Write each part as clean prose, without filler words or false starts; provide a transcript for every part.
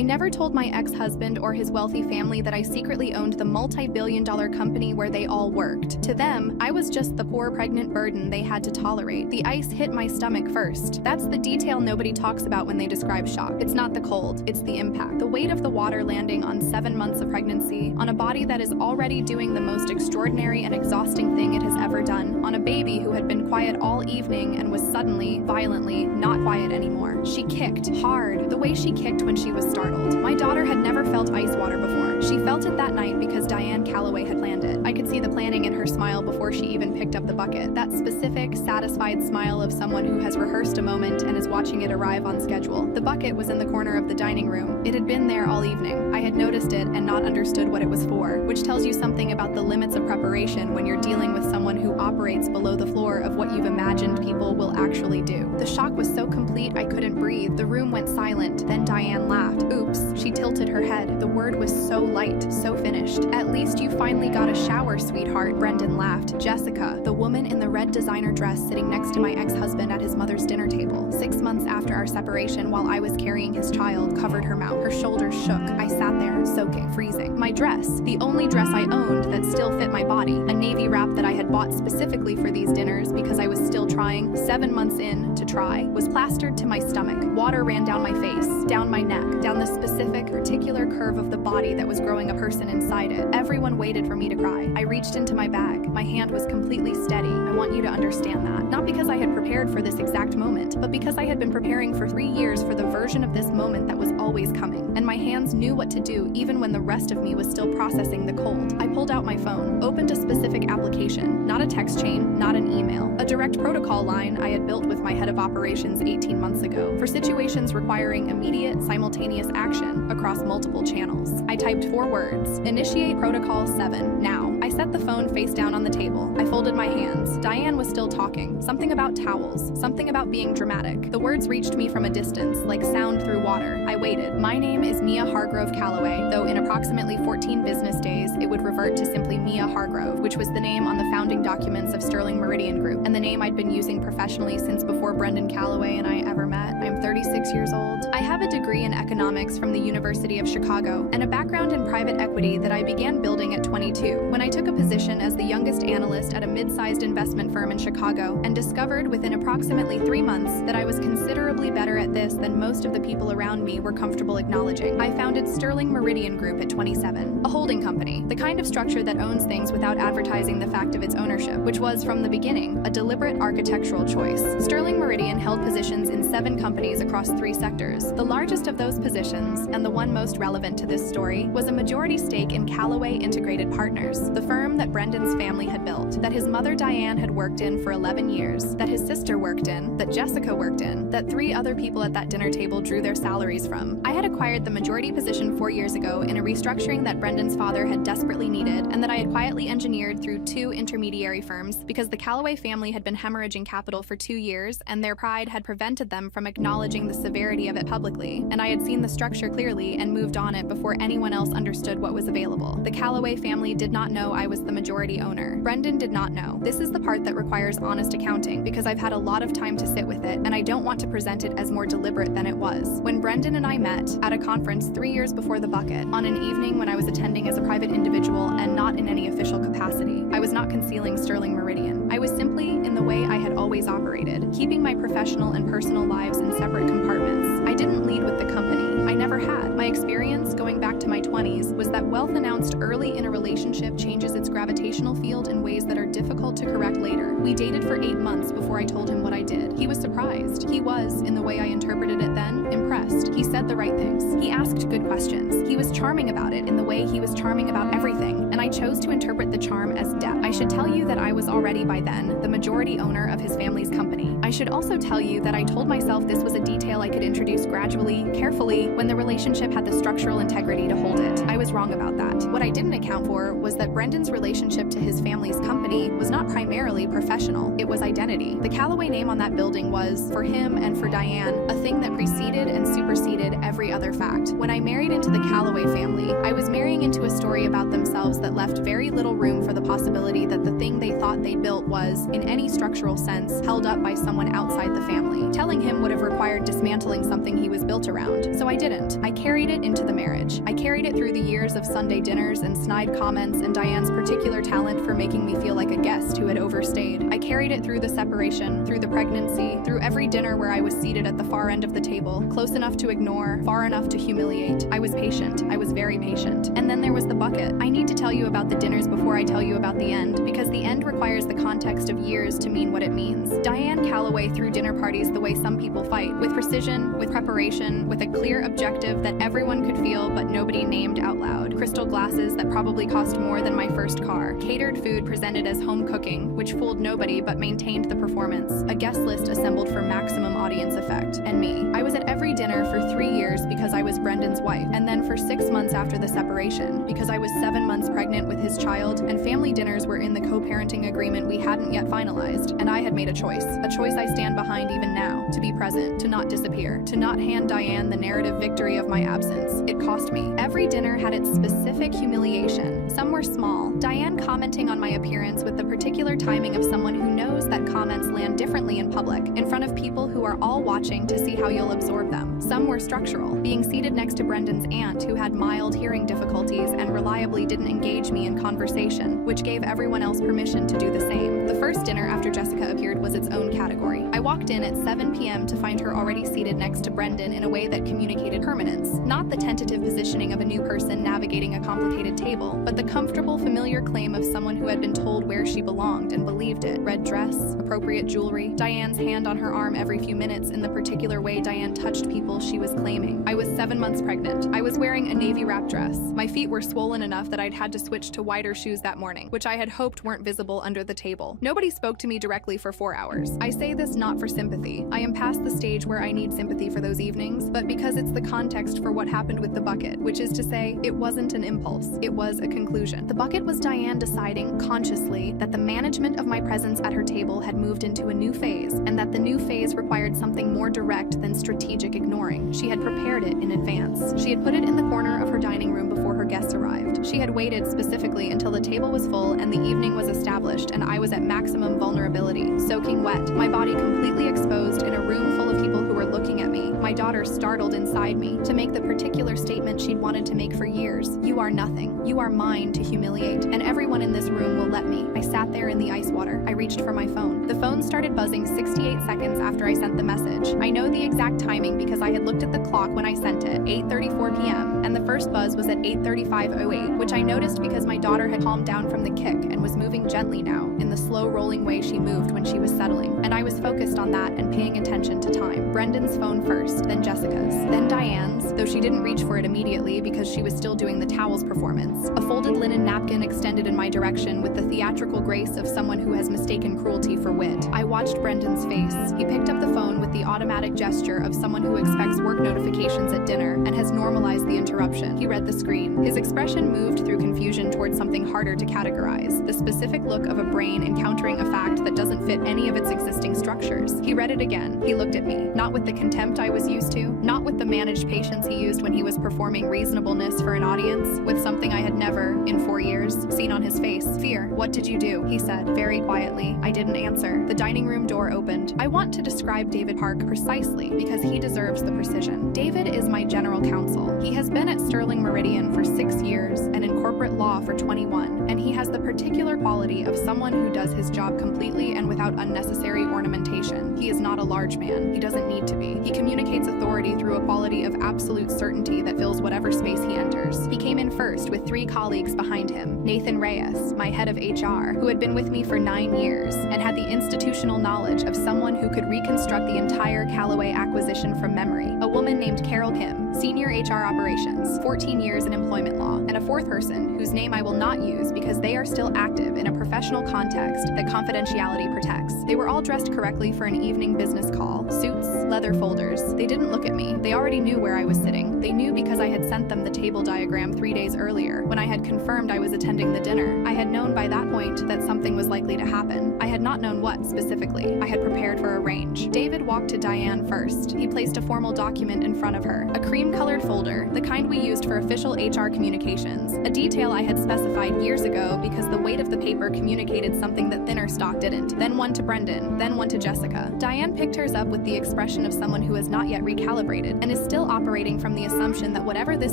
I never told my ex-husband or his wealthy family that I secretly owned the multi-billion-dollar company where they all worked. To them, I was just the poor pregnant burden they had to tolerate. The ice hit my stomach first. That's the detail nobody talks about when they describe shock. It's not the cold, it's the impact. The weight of the water landing on 7 months of pregnancy, on a body that is already doing the most extraordinary and exhausting thing it has ever done, on a baby who had been quiet all evening and was suddenly, violently, not quiet anymore. She kicked, hard, the way she kicked when she was startled. My daughter had never felt ice water before. She felt it that night because Diane Calloway had landed. I could see the planning in her smile before she even picked up the bucket. That specific, satisfied smile of someone who has rehearsed a moment and is watching it arrive on schedule. The bucket was in the corner of the dining room. It had been there all evening. I had noticed it and not understood what it was for, which tells you something about the limits of preparation when you're dealing with someone who operates below the floor of what you've imagined people will actually do. The shock was so complete I couldn't breathe. The room went silent. Then Diane laughed. Oops. She tilted her head. The word was so light, so finished. At least you finally got a shower, sweetheart. Brendan laughed. Jessica, the woman in the red designer dress sitting next to my ex-husband at his mother's dinner table, 6 months after our separation while I was carrying his child, covered her mouth. Her shoulders shook. I sat there, soaking, freezing. My dress, the only dress I owned that still fit my body, a navy wrap that I had bought specifically for these dinners because I was still trying, 7 months in, to try, was plastered to my stomach. Water ran down my face, down my neck, down the specific, particular curve of the body that was growing a person inside it. Everyone waited for me to cry. I reached into my bag. My hand was completely steady. I want you to understand that. Not because I had prepared for this exact moment, but because I had been preparing for 3 years for the version of this moment that was always coming. And my hands knew what to do even when the rest of me was still processing the cold. I pulled out my phone, opened a specific application, not a text chain, not an email, a direct protocol line I had built with my head of operations 18 months ago for situations requiring immediate, simultaneous action across multiple channels. I typed 4 words: initiate protocol 7, now. I set the phone face down on the table. I folded my hands. Diane was still talking. Something about towels. Something about being dramatic. The words reached me from a distance, like sound through water. I waited. My name is Mia Hargrove Calloway, though in approximately 14 business days, it would revert to simply Mia Hargrove, which was the name on the founding documents of Sterling Meridian Group, and the name I'd been using professionally since before Brendan Calloway and I ever met. I'm 36 years old. I have a degree in economics from the University of Chicago, and a background in private equity that I began building at 22, when I took a position as the youngest analyst at a mid-sized investment firm in Chicago, and discovered within approximately 3 months that I was considerably better at this than most of the people around me were comfortable acknowledging. I founded Sterling Meridian Group at 27, a holding company, the kind of structure that owns things without advertising the fact of its ownership, which was, from the beginning, a deliberate architectural choice. Sterling Meridian held positions in 7 companies across 3 sectors. The largest of those positions, and the one most relevant to this story, was a majority stake in Calloway Integrated Partners, the firm that Brendan's family had built, that his mother Diane had worked in for 11 years, that his sister worked in, that Jessica worked in, that 3 other people at that dinner table drew their salaries from. I had acquired the majority position 4 years ago in a restructuring that Brendan's father had desperately needed, and that I had quietly engineered through 2 intermediary firms because the Calloway family had been hemorrhaging capital for 2 years, and their pride had prevented them from acknowledging the severity of it publicly, and I had seen the structure clearly and moved on it before anyone else understood what was available. The Calloway family did not know I was the majority owner. Brendan did not know. This is the part that requires honest accounting because I've had a lot of time to sit with it, and I don't want to present it as more deliberate than it was. When Brendan and I met at a conference 3 years before the bucket, on an evening when I was attending as a private individual and not in any official capacity, I was not concealing Sterling Meridian. I was simply in the way I had always operated, keeping my professional and personal lives in separate compartments. I didn't lead with the company. I never had. My experience, going back to my 20s, was that wealth announced early in a relationship changes its gravitational field in ways that are difficult to correct later. We dated for 8 months before I told him what I did. He was surprised. He was, in the way I interpreted it then, impressed. He said the right things. He asked good questions. He was charming about it in the way he was charming about everything, and I chose to interpret the charm as depth. I should tell you that I was already by then the majority owner of his family's company. I should also tell you that I told myself this was a detail I could introduce gradually, carefully, when the relationship had the structural integrity to hold it. I was wrong about that. What I didn't account for was that Brendan's relationship to his family's company was not primarily professional. It was identity. The Calloway name on that building was, for him and for Diane, a thing that preceded and superseded every other fact. When I married into the Calloway family, I was marrying into a story about themselves that left very little room for the possibility that the thing they thought they built was, in any structural sense, held up by someone someone outside the family. Telling him would have required dismantling something he was built around, so I didn't. I carried it into the marriage. I carried it through the years of Sunday dinners and snide comments and Diane's particular talent for making me feel like a guest who had overstayed. I carried it through the separation, through the pregnancy, through every dinner where I was seated at the far end of the table, close enough to ignore, far enough to humiliate. I was patient. I was very patient. And then there was the bucket. I need to tell you about the dinners before I tell you about the end, because the end requires the context of years to mean what it means. Diane Calloway threw dinner parties the way some people fight, with precision, with preparation, with a clear objective that everyone could feel but nobody named out loud. Crystal glasses that probably cost more than my first car. Catered food presented as home cooking, which fooled nobody but maintained the performance. A guest list assembled for maximum audience effect. And me. I was at every dinner for 3 years because I was Brendan's wife, and then for 6 months after the separation because I was 7 months pregnant with his child, and family dinners were in the co-parenting agreement we hadn't yet finalized, and I had made a choice I stand behind even now, to be present, to not disappear, to not hand Diane the narrative victory of my absence. It cost me. Every dinner had its specific humiliation. Some were small. Diane commenting on my appearance with the particular timing of someone who knows that comments land differently in public, in front of people who are all watching to see how you'll absorb them. Some were structural, being seated next to Brendan's aunt who had mild hearing difficulties and reliably didn't engage me in conversation, which gave everyone else permission to do the same. The first dinner after Jessica appeared was its own category. I walked in at 7 p.m. to find her already seated next to Brendan in a way that communicated permanence, not the tentative positioning of a new person navigating a complicated table, but the comfortable, familiar claim of someone who had been told where she belonged and believed it. Red dress, appropriate jewelry, Diane's hand on her arm every few minutes in the particular way Diane touched people she was claiming. I was 7 months pregnant. I was wearing a navy wrap dress. My feet were swollen enough that I'd had to switch to wider shoes that morning, which I had hoped weren't visible under the table. Nobody spoke to me directly for 4 hours. I say this not for sympathy. I am past the stage where I need sympathy for those evenings, but because it's the context for what happened with the bucket, which is to say, it wasn't an impulse. It was a conclusion. The bucket was Diane deciding, consciously, that the management of my presence at her table had moved into a new phase, and that the new phase required something more direct than strategic ignoring. She had prepared it in advance. She had put it in the corner of her dining room before her guests arrived. She had waited specifically until the table was full and the evening was established and I was at maximum vulnerability, soaking wet, my body completely exposed in a room full of people who were looking at me, my daughter startled inside me, to make the particular statement she'd wanted to make for years. You are nothing. You are mine to humiliate, and everyone in this room will let me. I sat there in the ice water. I reached for my phone. The phone started buzzing 68 seconds after I sent the message. I know the exact timing because I had looked at the clock when I sent it, 8:34 p.m., and the first buzz was at 8:35:08, which I noticed because my daughter had calmed down from the kick and was moving gently now, in the slow rolling way she moved when she was settling, and I was focused on that and paying attention to time. Brendan's phone first, then Jessica's, then Diane's, though she didn't reach for it immediately because she was still doing the towels performance. A folded linen napkin extended in my direction with the theatrical grace of someone who has mistaken cruelty for wit. I watched Brendan's face. He picked up the phone with the automatic gesture of someone who expects work notifications at dinner and has normalized the interruption. He read the screen. His expression moved through confusion towards something harder to categorize, the specific look of a brain encountering a fact that doesn't fit any of its existing structures. He read it again. He looked at me, not with the contempt I was used to, not with the managed patience he used when he was performing reasonableness for an audience, with something I had never, in 4 years, seen on his face. Fear. What did you do? He said, very quietly. I didn't answer. The dining room door opened. I want to describe David Park precisely because he deserves the precision. David is my general counsel. He has been at Sterling Meridian for 6 years and in corporate law for 21, and he has the particular quality of someone who does his job completely and without unnecessary ornamentation. He is not a large man. He doesn't need to be. He communicates authority through a quality of absolute certainty that fills whatever space he enters. He came in first with 3 colleagues behind him. Nathan Reyes, my head of HR, who had been with me for 9 years and had the institutional knowledge of someone who could reconstruct the entire Calloway acquisition from memory. A woman named Carol Kim, senior HR operations, 14 years in employment law, and a 4th person whose name I will not use because they are still active in a professional context that confidentiality protects. They were all dressed correctly for an evening business call. Suits, leather folders. They didn't look at me. They already knew where I was sitting. They knew because I had sent them the table diagram 3 days earlier, when I had confirmed I was attending the dinner. I had known by that point that something was likely to happen. I had not known what specifically. I had prepared for a range. David walked to Diane first. He placed a formal document in front of her, a cream-colored folder, the kind we used for official HR communications, a detail I had specified years ago because the weight of the paper communicated something that thinner stock didn't. Then one to Brendan, then one to Jessica. Diane picked hers up with the expression of someone who has not yet recalibrated and is still operating from the assumption that whatever this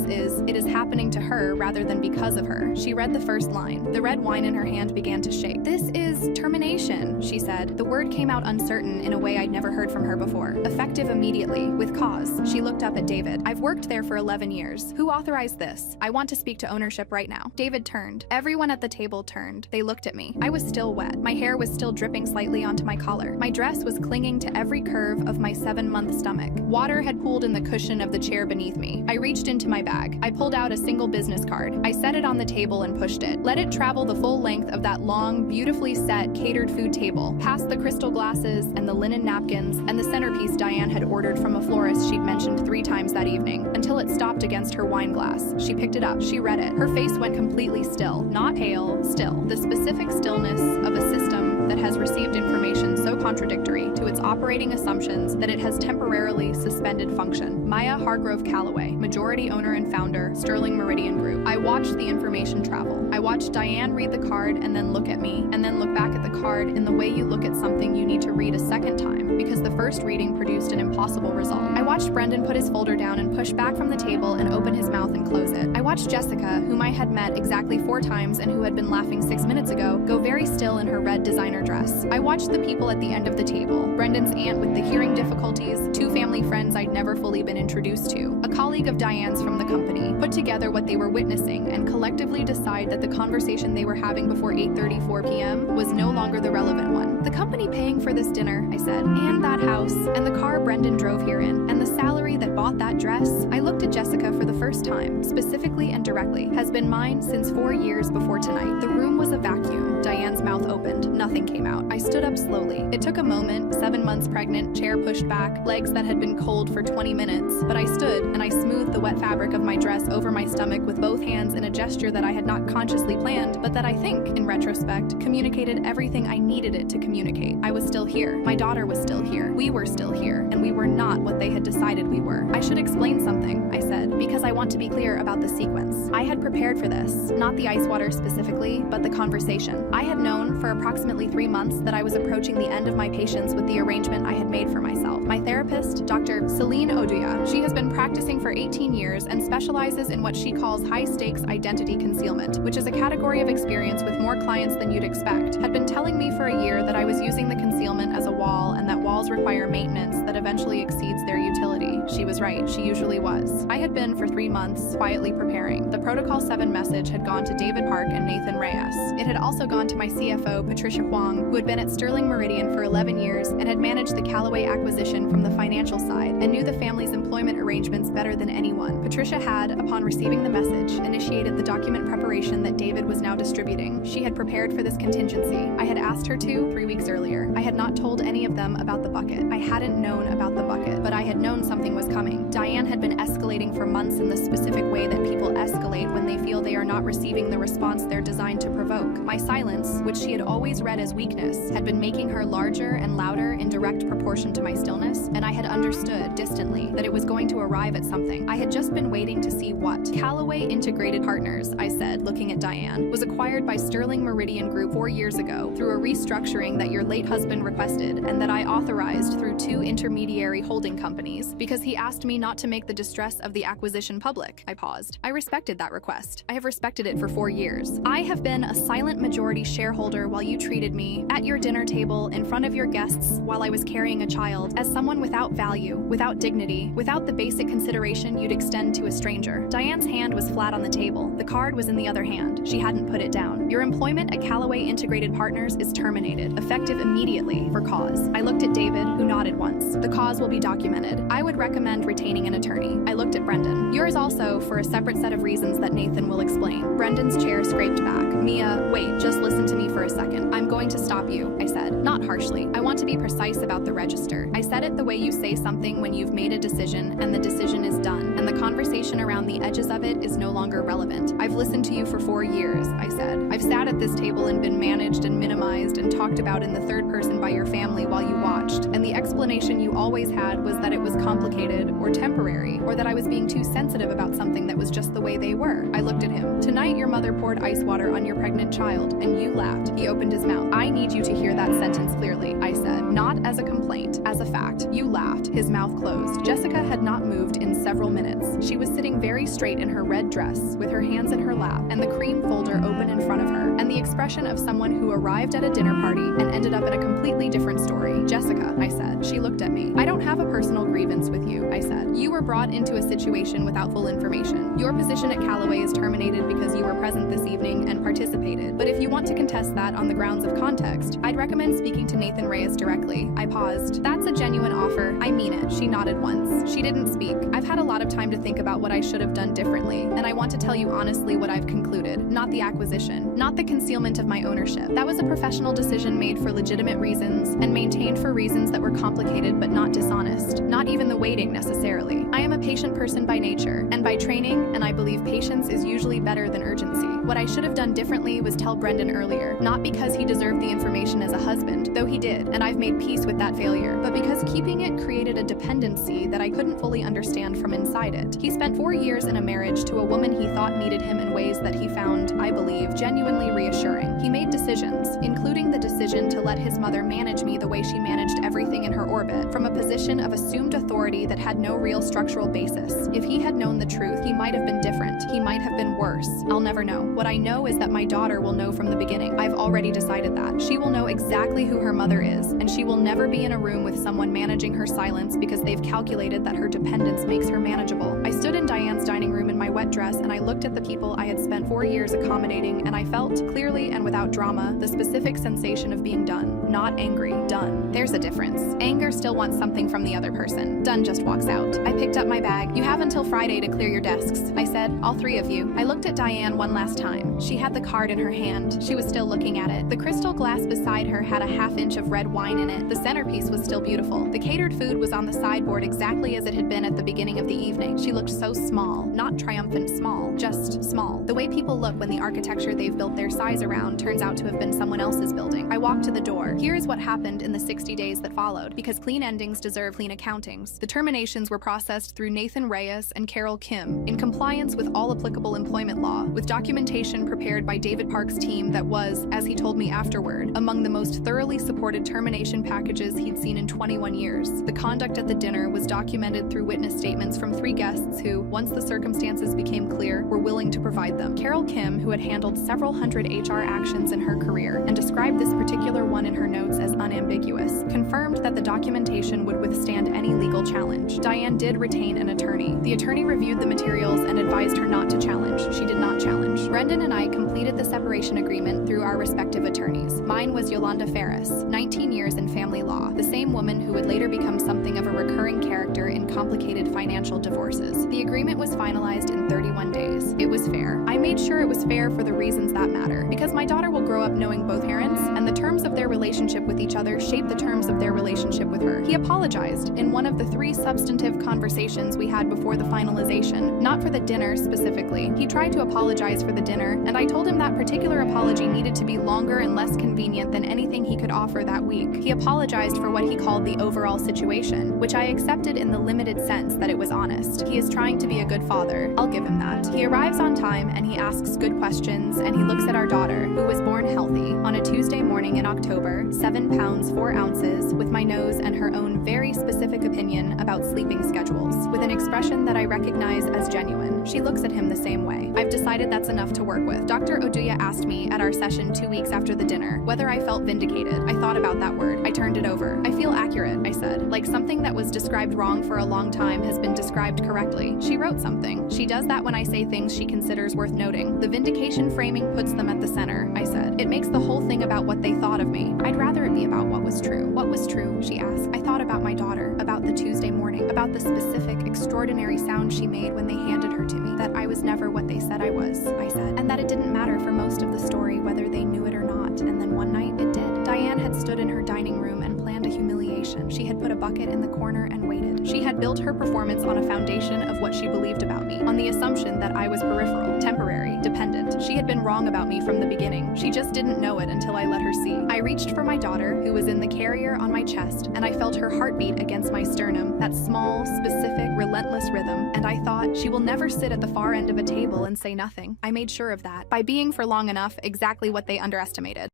is, it is happening to her rather than because of her. She read the first line. The red wine in her hand began to shake. "This is termination," she said. The word came out uncertain in a way I'd never heard from her before. Effective immediately, with cause. She looked up at David. "I've worked there for 11 years. Who authorized this? I want to speak to ownership right now." David turned. Everyone at the table turned. They looked at me. I was still wet. My hair was still dripping slightly onto my collar. My dress was clinging to every curve of my 7-month stomach. Water had pooled in the cushion of the chair beneath me. I reached into my bag. I pulled out a single business card. I set it on the table and pushed it. Let it travel the full length of that long, beautifully set, catered food table, past the crystal glasses and the linen napkins and the centerpiece Diane had ordered from a florist she'd mentioned 3 times that evening, until it stopped against her wine glass. She picked it up. She read it. Her face went completely still. Not pale, still. The specific stillness of a system that has received information so contradictory to its operating assumptions that it has temporarily suspended function. Maya Hargrove Calloway, majority owner and founder, Sterling Meridian Group. I watched the information travel. I watched Diane read the card and then look at me, and then look back at the card in the way you look at something you need to read a second time, because the first reading produced an impossible result. I watched Brendan put his folder down and push back from the table and open his mouth and close it. I watched Jessica, whom I had met exactly 4 times and who had been laughing 6 minutes ago, go very still in her red designer dress. I watched the people at the end of the table. Brendan's aunt with the hearing difficulties, 2 family friends I'd never fully been introduced to, a colleague of Diane's from the company, put together what they were witnessing and collectively decide that the conversation they were having before 8:34 p.m. was no longer the relevant one. "The company paying for this dinner," I said, "and that house, and the car Brendan drove here in, and the salary that bought that dress," I looked at Jessica for the first time, specifically and directly, "has been mine since 4 years before tonight." The room was a vacuum. Diane's mouth opened. Nothing came out. I stood up slowly. It took a moment, 7 months pregnant, chair pushed back, legs that had been cold for 20 minutes. But I stood, and I smoothed the wet fabric of my dress over my stomach with both hands in a gesture that I had not consciously planned, but that I think, in retrospect, communicated everything I needed it to communicate. I was still here. My daughter was still here. We were still here, and we were not what they had decided we were. "I should explain something," I said, "because I want to be clear about the sequence. I had prepared for this, not the ice water specifically, but the conversation. I had known for approximately 3 months that I was approaching the end of my patience with the arrangement I had made for myself. My therapist, Dr. Celine Oduya, she has been practicing for 18 years and specializes in what she calls high-stakes identity concealment, which is a category of experience with more clients than you'd expect, had been telling me for a year that I was using the concealment as a wall and that walls require maintenance that eventually exceeds their utility. She was right. She usually was. I had been for 3 months quietly preparing. The Protocol 7 message had gone to David Park and Nathan Reyes. It had also gone to my CFO, Patricia Huang, who had been at Sterling Meridian for 11 years and had managed the Callaway acquisition from the financial side and knew the family's employment arrangements better than anyone. Patricia had, upon receiving the message, initiated the document preparation that David was now distributing. She had prepared for this contingency. I had asked her to 3 weeks earlier. I had not told any of them about the bucket. I hadn't known about the bucket, but I had known something was coming. Diane had been escalating for months in the specific way that people escalate when they feel they are not receiving the response they're designed to provoke. My silence, which she had always read as weakness, had been making her larger and louder in direct proportion to my stillness, and I had understood, distantly, that it was going to arrive at something. I had just been waiting to see what. "Callaway Integrated Partners," I said, looking at Diane, "was acquired by Sterling Meridian Group 4 years ago through a restructuring that your late husband requested and that I authorized through 2 intermediary holding companies because he asked me not to make the distress of the acquisition public." I paused. I respected that request. I have respected it for 4 years. I have been a silent majority shareholder while you treated me, at your dinner table, in front of your guests, while I was carrying a child, as someone without value, without dignity, without the basic consideration you'd extend to a stranger. Diane's hand was flat on the table. The card was in the other hand. She hadn't put it down. "Your employment at Callaway Integrated Partners is terminated, effective immediately, for cause." I looked at David, who nodded once. "The cause will be documented. I would recommend retaining an attorney." I looked at Brendan. "Yours also, for a separate set of reasons that Nathan will explain." Brendan's chair scraped back. "Mia, wait, just listen to me for a second. I'm going to stop you," I said, not harshly. "I want to be precise about the register. I said it the way you say something when you've made a decision and then the decision is done, and the conversation around the edges of it is no longer relevant. I've listened to you for 4 years, I said. I've sat at this table and been managed and minimized and talked about in the third person by your family while you watched, and the explanation you always had was that it was complicated or temporary, or that I was being too sensitive about something that was just the way they were. I looked at him. Tonight your mother poured ice water on your pregnant child, and you laughed. He opened his mouth. I need you to hear that sentence clearly, I said. Not as a complaint, as a fact. You laughed. His mouth closed. Jessica had not moved in several minutes. She was sitting very straight in her red dress, with her hands in her lap, and the cream folder open in front of her, and the expression of someone who arrived at a dinner party and ended up in a completely different story. Jessica, I said. She looked at me. I don't have a personal grievance with you, I said. You were brought into a situation without full information. Your position at Callaway is terminated because you were present this evening and participated, but if you want to contest that on the grounds of context, I'd recommend speaking to Nathan Reyes directly. I paused. That's a genuine offer. I mean it. She nodded once. She didn't speak. I've had a lot of time to think about what I should have done differently, and I want to tell you honestly what I've concluded. Not the acquisition, not the concealment of my ownership. That was a professional decision made for legitimate reasons and maintained for reasons that were complicated but not dishonest. Not even the waiting necessarily. I am a patient person by nature and by training, and I believe patience is usually better than urgency. What I should have done differently was tell Brendan earlier, not because he deserved the information as a husband, though he did, and I've made peace with that failure, but because keeping it created a dependency that I couldn't fully understand from inside it. He spent 4 years in a marriage to a woman he thought needed him in ways that he found, I believe, genuinely reassuring. He made decisions, including the decision to let his mother manage me the way she managed everything in her orbit, from a position of assumed authority that had no real structural basis. If he had known the truth, he might have been different. He might have been worse. I'll never know. What I know is that my daughter will know from the beginning. I've already decided that. She will know exactly who her mother is, and she will never be in a room with someone managing her silence because they've calculated that her dependence makes her manageable. I stood in Diane's dining room in my wet dress, and I looked at the people I had spent 4 years accommodating, and I felt, clearly and without drama, the specific sensation of being done. Not angry. Done. There's a difference. Anger still wants something from the other person. Done just walks out. I picked up my bag. You have until Friday to clear your desks, I said. All 3 of you. I looked at Diane one last time. She had the card in her hand. She was still looking at it. The crystal glass beside her had a half-inch of red wine in it. The centerpiece was still beautiful. The catered food was on the sideboard exactly as it had been at the beginning of the evening. She looked so small. Not triumphant small, just small. The way people look when the architecture they've built their size around turns out to have been someone else's building. I walked to the door. Here is what happened in the 60 days that followed, because clean endings deserve clean accountings. The terminations were processed through Nathan Reyes and Carol Kim, in compliance with all applicable employment law, with documentation prepared by David Park's team that was, as he told me afterward, among the most thoroughly supported termination packages he'd seen in 21 years. The conduct at the dinner was documented through witness statements from 3 guests who, once the circumstances became clear, were willing to provide them. Carol Kim, who had handled several hundred HR actions in her career and described this particular one in her notes as unambiguous, confirmed that the documentation would withstand any legal challenge. Diane did retain an attorney. The attorney reviewed the materials and advised her not to challenge. She did not challenge. Brendan and I completed the separation agreement through our respective attorneys. Mine was Yolanda Ferris, 19 years in family law, the same woman who would later become something of a recurring character in complicated financial divorces. The agreement was finalized in 31 days. It was fair. I made sure it was fair for the reasons that matter, because my daughter will grow up knowing both parents, and the terms of their relationship with each other shape the terms of their relationship with her. He apologized in one of the 3 substantive conversations we had before the finalization, not for the dinner specifically. He tried to apologize for the dinner, and I told him that particular apology needed to be longer and less convenient than anything he could offer that week. He apologized for what he called the overall situation, which I accepted in the limited sense that it was honest. He is trying to be a good father. I'll give him that. He arrives on time, and he asks good questions, and he looks at our daughter, who was born healthy, on a Tuesday morning in October, 7 pounds 4 ounces, with my nose and her own very specific opinion about sleeping schedules, with an expression that I recognize as genuine. She looks at him the same way. I've decided that's enough to work with. Dr. Oduya asked me at our session 2 weeks after the dinner whether I felt vindicated. I thought about that word. I turned it over. I feel accurate, I said. Like something that was described wrong for a long time has been described correctly. She wrote something. She does that when I say things she considers worth noting. The vindication framing puts them at the center, I said. It makes the whole thing about what they thought of me. I'd rather it be about what was true. What was true, she asked. I thought about my daughter, about the Tuesday morning, about the specific, extraordinary sound she made when they handed her to me, that I was never what they said I was, I said, and that it didn't matter for most of the story whether they knew it or not, and then one night it did. Diane had stood in her dining room and planned a humiliation. She had put a bucket in the corner and waited. She had built her performance on a foundation of what she believed about me, on the assumption that I was peripheral, temporary, dependent. She had been wrong about me from the beginning. She just didn't know it until I let her see. I reached for my daughter, who was in the carrier on my chest, and I felt her heartbeat against my sternum, that small, specific, relentless rhythm, and I thought, she will never sit at the far end of a table and say nothing. I made sure of that, by being for long enough exactly what they underestimated.